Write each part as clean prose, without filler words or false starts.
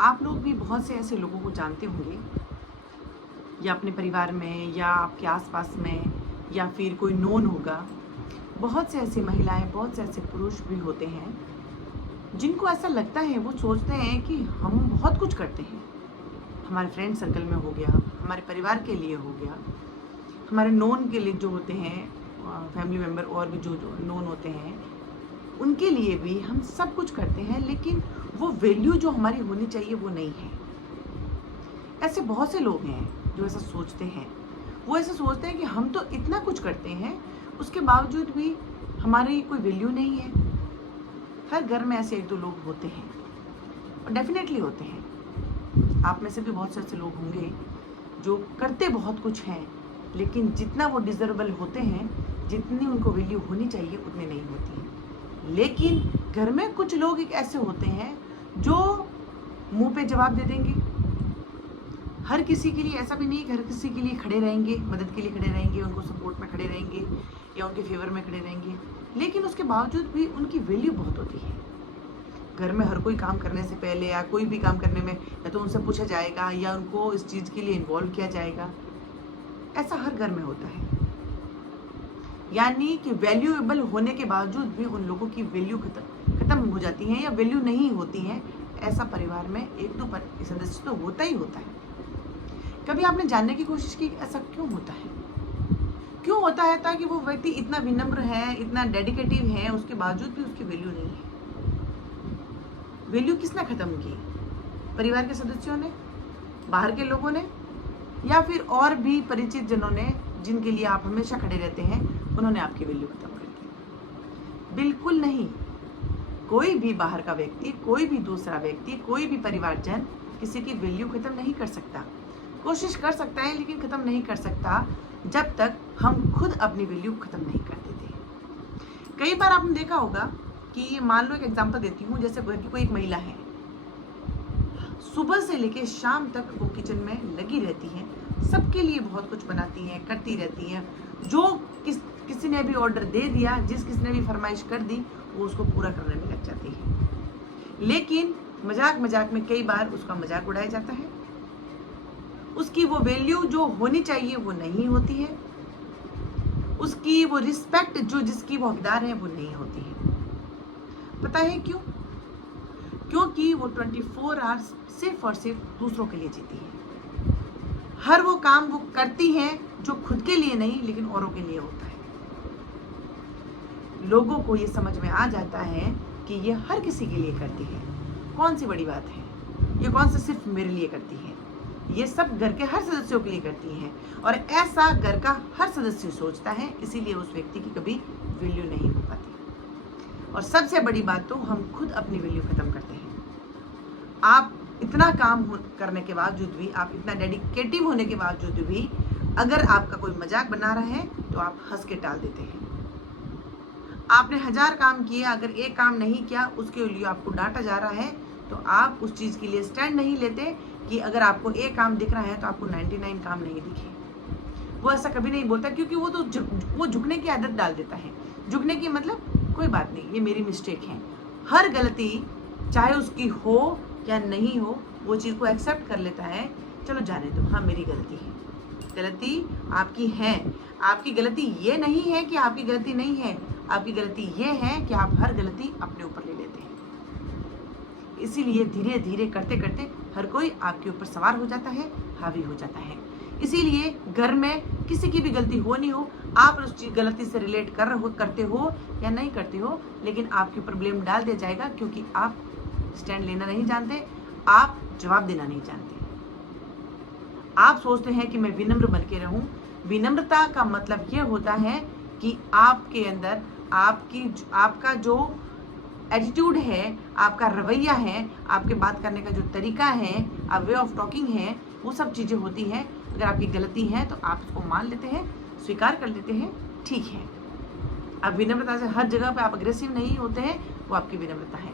आप लोग भी बहुत से ऐसे लोगों को जानते होंगे, या अपने परिवार में या आपके आसपास में, या फिर कोई नोन होगा। बहुत से ऐसी महिलाएं, बहुत से ऐसे पुरुष भी होते हैं जिनको ऐसा लगता है, वो सोचते हैं कि हम बहुत कुछ करते हैं। हमारे फ्रेंड सर्कल में हो गया, हमारे परिवार के लिए हो गया, हमारे नोन के लिए जो होते हैं, फैमिली मेम्बर और भी जो जो नोन होते हैं, उनके लिए भी हम सब कुछ करते हैं, लेकिन वो वैल्यू जो हमारी होनी चाहिए वो नहीं है। ऐसे बहुत से लोग हैं जो ऐसा सोचते हैं। वो ऐसा सोचते हैं कि हम तो इतना कुछ करते हैं, उसके बावजूद भी हमारी कोई वैल्यू नहीं है। हर घर में ऐसे एक दो लोग होते हैं, और डेफिनेटली होते हैं। आप में से भी बहुत से ऐसे लोग होंगे जो करते बहुत कुछ हैं, लेकिन जितना वो डिजर्वेबल होते हैं, जितनी उनको वैल्यू होनी चाहिए, उतनी नहीं होती है। लेकिन घर में कुछ लोग एक ऐसे होते हैं जो मुंह पे जवाब दे देंगे। हर किसी के लिए ऐसा भी नहीं, हर किसी के लिए खड़े रहेंगे, मदद के लिए खड़े रहेंगे, उनको सपोर्ट में खड़े रहेंगे या उनके फेवर में खड़े रहेंगे, लेकिन उसके बावजूद भी उनकी वैल्यू बहुत होती है। घर में हर कोई काम करने से पहले या कोई भी काम करने में या तो उनसे पूछा जाएगा या उनको इस चीज़ के लिए इन्वॉल्व किया जाएगा। ऐसा हर घर में होता है। यानी कि वैल्यूएबल होने के बावजूद भी उन लोगों की वैल्यू खत्म हो जाती है या वैल्यू नहीं होती है। ऐसा परिवार में एक दो सदस्य तो होता ही होता है। कभी आपने जानने की कोशिश की ऐसा क्यों होता है? क्यों होता है? ताकि वो व्यक्ति इतना विनम्र है, इतना डेडिकेटिव है, उसके बावजूद भी उसकी वैल्यू नहीं है। वैल्यू किसने खत्म की? परिवार के सदस्यों ने, बाहर के लोगों ने, या फिर और भी परिचित जनों ने जिनके लिए आप हमेशा खड़े रहते हैं, उन्होंने आपकी वैल्यू खत्म कर दी? बिल्कुल नहीं। कोई भी बाहर का व्यक्ति, कोई भी दूसरा व्यक्ति, कोई भी परिवारजन किसी की वैल्यू खत्म नहीं कर सकता। कोशिश कर सकता है लेकिन खत्म नहीं कर सकता जब तक हम खुद अपनी वैल्यू खत्म नहीं कर देते। कई बार आपने देखा होगा कि मान लो, एक एग्जांपल देती हूँ, जैसे घर की कोई एक महिला है, सुबह से लेके शाम तक वो किचन में लगी रहती है, सबके लिए बहुत कुछ बनाती हैं, करती रहती हैं। जो किसी ने भी ऑर्डर दे दिया, किसी ने भी फरमाइश कर दी, वो उसको पूरा करने में लग जाती है। लेकिन मजाक मजाक में कई बार उसका मजाक उड़ाया जाता है। उसकी वो वैल्यू जो होनी चाहिए वो नहीं होती है। उसकी वो रिस्पेक्ट जो जिसकी वो हकदार है वो नहीं होती है। पता है क्यों? क्योंकि वो 24 आवर्स सिर्फ और सिर्फ दूसरों के लिए जीती है। हर वो काम वो करती हैं जो खुद के लिए नहीं, लेकिन औरों के लिए होता है। लोगों को ये समझ में आ जाता है कि ये हर किसी के लिए करती है, कौन सी बड़ी बात है, ये कौन सा सिर्फ मेरे लिए करती है, ये सब घर के हर सदस्यों के लिए करती हैं। और ऐसा घर का हर सदस्य सोचता है, इसीलिए उस व्यक्ति की कभी वैल्यू नहीं हो पाती। और सबसे बड़ी बात तो हम खुद अपनी वैल्यू खत्म करते हैं। आप इतना काम करने के बावजूद भी, आप इतना डेडिकेटिव होने के बावजूद भी, अगर आपका कोई मजाक बना रहा है तो आप हंस के टाल देते हैं। आपने 1000 काम किए, अगर एक काम नहीं किया उसके लिए आपको डांटा जा रहा है, तो आप उस चीज़ के लिए स्टैंड नहीं लेते कि अगर आपको एक काम दिख रहा है तो आपको 99 काम नहीं दिखे। वो ऐसा कभी नहीं बोलता, क्योंकि वो तो वो झुकने की आदत डाल देता है। झुकने की मतलब कोई बात नहीं, ये मेरी मिस्टेक है। हर गलती चाहे उसकी हो या नहीं हो, वो चीज़ को एक्सेप्ट कर लेता है। चलो जाने दो, हाँ मेरी गलती है। गलती आपकी है। आपकी गलती ये नहीं है कि आपकी गलती नहीं है, आपकी गलती ये है कि आप हर गलती अपने ऊपर ले लेते हैं। इसीलिए धीरे धीरे करते करते हर कोई आपके ऊपर सवार हो जाता है, हावी हो जाता है। इसीलिए घर में किसी की भी गलती हो नहीं हो, आप उस चीज गलती से रिलेट करते हो या नहीं करते हो, लेकिन आपके ऊपर ब्लेम डाल दिया जाएगा, क्योंकि आप स्टैंड लेना नहीं जानते, आप जवाब देना नहीं जानते। आप सोचते हैं कि मैं विनम्र बन के रहूं। विनम्रता का मतलब यह होता है कि आपके अंदर आपका जो एटीट्यूड है, आपका रवैया है, आपके बात करने का जो तरीका है, आप वे ऑफ टॉकिंग है, वो सब चीज़ें होती हैं। अगर आपकी गलती है तो आप उसको मान लेते हैं, स्वीकार कर लेते हैं, ठीक है। आप विनम्रता से हर जगह पे आप अग्रेसिव नहीं होते हैं, वो आपकी विनम्रता है।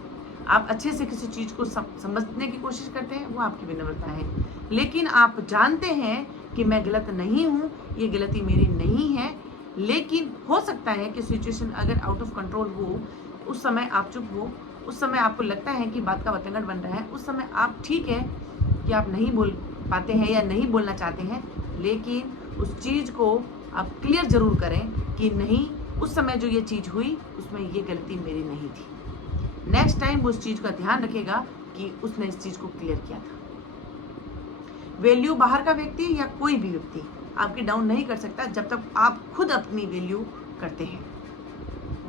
आप अच्छे से किसी चीज़ को समझने की कोशिश करते हैं, वो आपकी विनम्रता है। लेकिन आप जानते हैं कि मैं गलत नहीं हूँ, ये गलती मेरी नहीं है, लेकिन हो सकता है कि सिचुएशन अगर आउट ऑफ कंट्रोल हो, उस समय आप चुप हो, उस समय आपको लगता है कि बात का बतंगड़ बन रहा है, उस समय आप ठीक है कि आप नहीं बोल पाते हैं या नहीं बोलना चाहते हैं, लेकिन उस चीज़ को आप क्लियर ज़रूर करें कि नहीं, उस समय जो ये चीज़ हुई उसमें ये गलती मेरी नहीं थी। नेक्स्ट टाइम वो उस चीज़ का ध्यान रखेगा कि उसने इस चीज़ को क्लियर किया था। वैल्यू बाहर का व्यक्ति या कोई भी व्यक्ति आपकी डाउन नहीं कर सकता जब तक आप खुद अपनी वैल्यू करते हैं।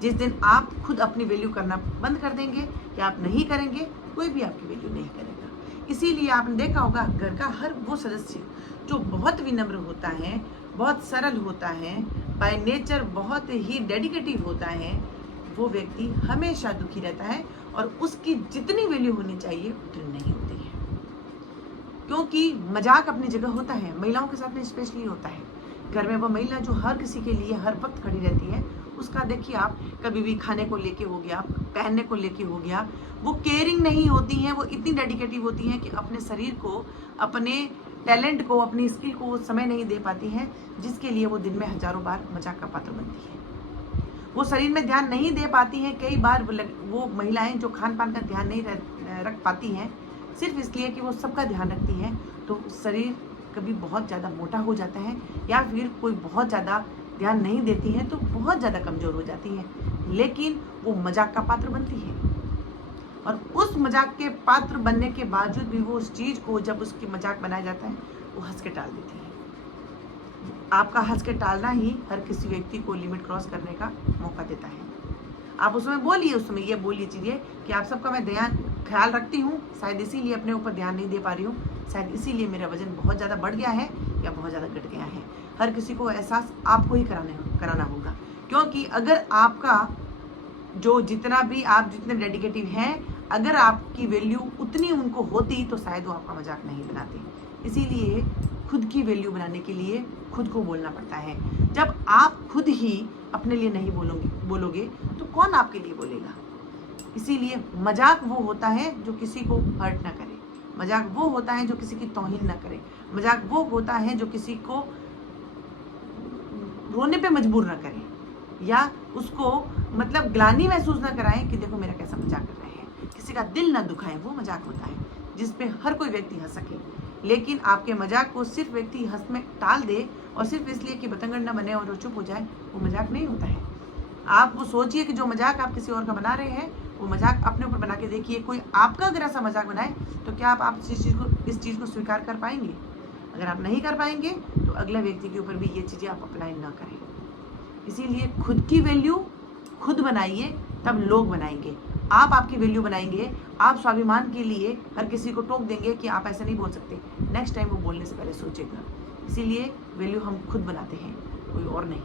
जिस दिन आप खुद अपनी वैल्यू करना बंद कर देंगे या आप नहीं करेंगे, कोई भी आपकी वैल्यू नहीं करेगा। इसीलिए आपने देखा होगा घर का हर वो सदस्य जो बहुत विनम्र होता है, बहुत सरल होता है, बाय नेचर बहुत ही डेडिकेटिव होता है, वो व्यक्ति हमेशा दुखी रहता है और उसकी जितनी वैल्यू होनी चाहिए उतनी नहीं होती है। क्योंकि मजाक अपनी जगह होता है, महिलाओं के साथ में स्पेशली होता है। घर में वो महिला जो हर किसी के लिए हर वक्त खड़ी रहती है, उसका देखिए आप कभी भी खाने को लेके हो गया, पहनने को लेके हो गया, वो केयरिंग नहीं होती हैं, वो इतनी डेडिकेटिव होती हैं कि अपने शरीर को, अपने टैलेंट को, अपनी स्किल को वो समय नहीं दे पाती हैं, जिसके लिए वो दिन में हजारों बार मजाक का पात्र बनती है। वो शरीर में ध्यान नहीं दे पाती हैं। कई बार वो महिलाएं जो खान पान का ध्यान नहीं रख पाती हैं, सिर्फ इसलिए कि वो सबका ध्यान रखती हैं, तो शरीर कभी बहुत ज़्यादा मोटा हो जाता है या फिर कोई बहुत ज़्यादा ध्यान नहीं देती हैं तो बहुत ज़्यादा कमज़ोर हो जाती हैं, लेकिन वो मजाक का पात्र बनती है। और उस मजाक के पात्र बनने के बावजूद भी वो उस चीज़ को, जब उसकी मजाक बनाया जाता है, वो हंस के टाल देती है। आपका हंस के टालना ही हर किसी व्यक्ति को लिमिट क्रॉस करने का मौका देता है। आप उसमें बोलिए, उस समय ये बोलिए चीज़ें कि आप सबका मैं ख्याल रखती हूँ, शायद इसीलिए अपने ऊपर ध्यान नहीं दे पा रही हूँ, शायद इसीलिए मेरा वजन बहुत ज़्यादा बढ़ गया है या बहुत ज़्यादा घट गया है। हर किसी को एहसास आपको ही कराना होगा, क्योंकि अगर आपका जो जितना भी आप जितने डेडिकेटिव हैं, अगर आपकी वैल्यू उतनी उनको होती तो शायद वो आपका मजाक नहीं बनाते। इसीलिए खुद की वैल्यू बनाने के लिए खुद को बोलना पड़ता है। जब आप खुद ही अपने लिए नहीं बोलोगे तो कौन आपके लिए बोलेगा। इसीलिए मजाक वो होता है जो किसी को हर्ट ना करे, मजाक वो होता है जो किसी की तौहीन ना करे, मजाक वो होता है जो किसी को रोने पे मजबूर ना करे या उसको मतलब ग्लानि महसूस ना कराएं कि देखो मेरा कैसा मजाक कर रहे हैं, किसी का दिल ना दुखाए, वो मजाक होता है जिस पे हर कोई व्यक्ति हंस सके। लेकिन आपके मजाक को सिर्फ व्यक्ति हंस में टाल दे और सिर्फ इसलिए कि बतंगड़ ना बने और वो चुप हो जाए, वो मजाक नहीं होता है। आप वो सोचिए कि जो मजाक आप किसी और का बना रहे हैं, वो मजाक अपने ऊपर बना के देखिए। कोई आपका अगर ऐसा मजाक बनाए तो क्या आप इस चीज़ को स्वीकार कर पाएंगे? अगर आप नहीं कर पाएंगे तो अगले व्यक्ति के ऊपर भी ये चीज़ें आप अप्लाई ना करें। इसीलिए खुद की वैल्यू खुद बनाइए, तब लोग बनाएंगे। आप आपकी वैल्यू बनाएंगे, आप स्वाभिमान के लिए हर किसी को टोक देंगे कि आप ऐसे नहीं बोल सकते, नेक्स्ट टाइम वो बोलने से पहले सोचेगा। इसीलिए वैल्यू हम खुद बनाते हैं, कोई और नहीं।